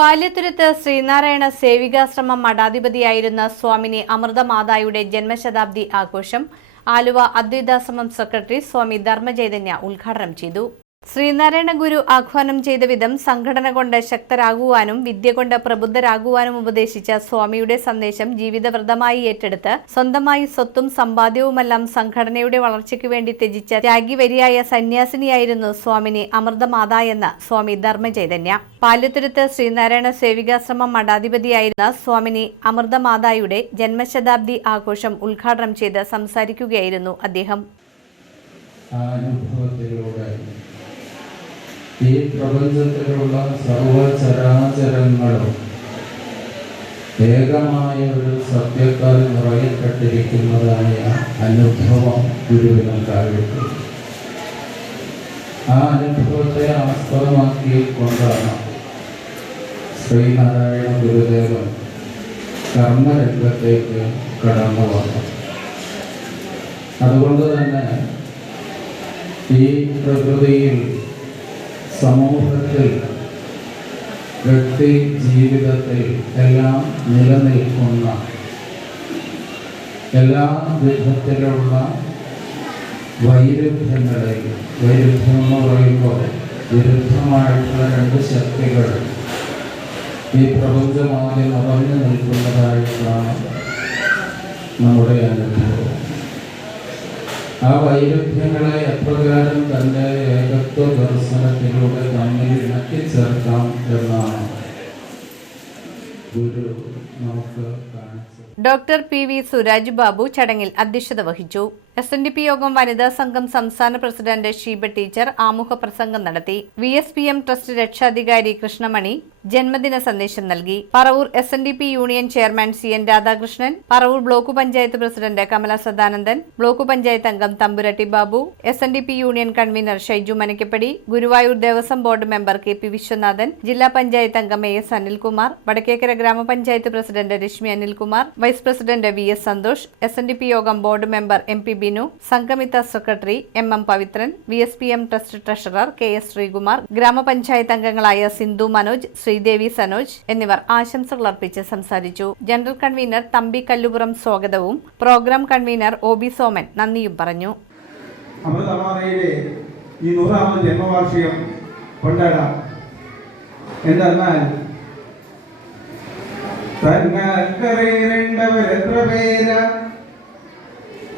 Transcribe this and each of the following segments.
പാല്യത്തുരുത്ത് ശ്രീനാരായണ സേവികാശ്രമം മഠാധിപതിയായിരുന്ന സ്വാമിനി അമൃതമാതായുടെ ജന്മശതാബ്ദി ആഘോഷം ആലുവ അദ്വൈതാശ്രമം സെക്രട്ടറി സ്വാമി ധർമ്മചൈതന്യ ഉദ്ഘാടനം ചെയ്തു ശ്രീനാരായണ ഗുരു ആഹ്വാനം ചെയ്ത വിധം സംഘടന കൊണ്ട് ശക്തരാകുവാനും വിദ്യ കൊണ്ട് പ്രബുദ്ധരാകുവാനും ഉപദേശിച്ച സ്വാമിയുടെ സന്ദേശം ജീവിതവ്രതമായി ഏറ്റെടുത്ത് സ്വന്തമായി സ്വത്തും സമ്പാദ്യവുമെല്ലാം സംഘടനയുടെ വളർച്ചയ്ക്ക് വേണ്ടി ത്യജിച്ച ത്യാഗിവരിയായ സന്യാസിനിയായിരുന്നു സ്വാമിനി അമൃതമാത എന്ന സ്വാമി ധർമ്മചൈതന്യ. പാലുത്തുരുത്ത് ശ്രീനാരായണ സേവികാശ്രമം മഠാധിപതിയായിരുന്ന സ്വാമിനി അമൃതമാതായുടെ ജന്മശതാബ്ദി ആഘോഷം ഉദ്ഘാടനം ചെയ്ത് സംസാരിക്കുകയായിരുന്നു അദ്ദേഹം. അനുഭവത്തിലൂടെ ഈ പ്രപഞ്ചത്തിലുള്ള സർവചരാചരങ്ങളും ഏകമായ ഒരു സത്യത്താൽ നിറയപ്പെട്ടിരിക്കുന്നതായ അനുഭവം ഗുരുവിനുണ്ടായിട്ട് ആ അനുഭവത്തെ ആസ്പദമാക്കിക്കൊണ്ടാണ് ശ്രീനാരായണ ഗുരുദേവൻ കർമ്മരംഗത്തേക്ക് കടന്നു വന്നത്. അതുകൊണ്ട് തന്നെ ഈ പ്രകൃതിയിൽ സമൂഹത്തിൽ വ്യക്തി ജീവിതത്തെ എല്ലാം നിലനിൽക്കുന്ന എല്ലാ വിധത്തിലുള്ള വൈരുദ്ധ്യങ്ങളെയും വൈരുദ്ധ്യം എന്ന് പറയുമ്പോൾ വിരുദ്ധമായിട്ടുള്ള രണ്ട് ശക്തികൾ ഈ പ്രപഞ്ചമാകെ നിറഞ്ഞു നിൽക്കുന്നതായിട്ടാണ് നമ്മുടെ അനുഭവം. ആ വൈരുദ്ധ്യങ്ങളെ എപ്രകാരം തന്റെ ഏകത്വ ദർശനത്തിലൂടെ തമ്മിൽ ഇണക്കിച്ചേർക്കാം എന്നാണ് ഗുരു നമുക്ക് doctor P V Suraj Babu ചടങ്ങിൽ അധ്യക്ഷത വഹിച്ചു. എസ് എൻ ഡി പി യോഗം വനിതാ സംഘം സംസ്ഥാന പ്രസിഡന്റ് ഷീബ ടീച്ചർ ആമുഖ പ്രസംഗം നടത്തി. V S P M trust രക്ഷാധികാരി കൃഷ്ണമണി ജന്മദിന സന്ദേശം നൽകി. Paravur S N D P union chairman C N Radhakrishnan Paravur block panchayat president Kamala Sadanandan block panchayat അംഗം Thamburatti Babu S N D P union convenor Shaiju Manakkappady Guruvayur Devaswom board member K P Viswanathan ജില്ലാ പഞ്ചായത്ത് അംഗം A S Anilkumar Vadakkekkara ഗ്രാമപഞ്ചായത്ത് president Rashmi Anilkumar vice president V S Santhosh S N D P Yogam board member M P Binu Sangamitha secretary M M Pavithran V S P M trust treasurer K S Sreekumar ഗ്രാമപഞ്ചായത്ത് അംഗങ്ങളായ സിന്ധു മനോജ് ശ്രീദേവി സനോജ് എന്നിവർ ആശംസകൾ അർപ്പിച്ച് സംസാരിച്ചു. General convener Thampi Kallupuram സ്വാഗതവും programme convenor O B Soman നന്ദിയും പറഞ്ഞു. അമൃതമാതയുടെ ഈ നൂറാമത് പേര?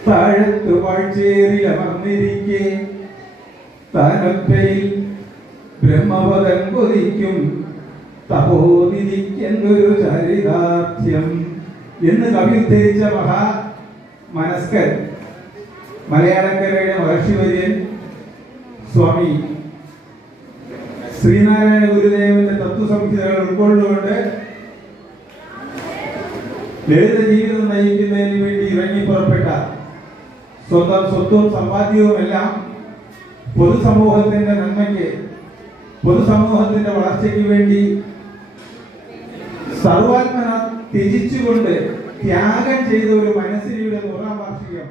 താഴത്തു വാഴ്ചേറി അമർന്നിരിക്കെ താനൊറ്റയിൽ ബ്രഹ്മപദം കൊതിക്കും തപോനിരിക്കുന്നൊരു ചരിതാർത്ഥ്യം എന്ന് കവി ഉദ്ധരിച്ച മഹാ മനസ്കൻ മലയാളക്കരയുടെ മഹർഷിവര്യൻ സ്വാമി ശ്രീനാരായണ ഗുരുദേവന്റെ തത്വസംഹിതകൾ ഉൾക്കൊണ്ടുകൊണ്ട് ലളിത ജീവിതം നയിക്കുന്നതിന് വേണ്ടി ഇറങ്ങി പുറപ്പെട്ട സ്വന്തം സ്വത്തും സമ്പാദ്യവുമെല്ലാം പൊതുസമൂഹത്തിന്റെ നന്മയ്ക്ക് പൊതുസമൂഹത്തിന്റെ വളർച്ചയ്ക്ക് വേണ്ടി സർവാത്മന ത്യജിച്ചുകൊണ്ട് ത്യാഗം ചെയ്ത ഒരു മനസ്സിനിയുടെ നൂറാം വാർഷികം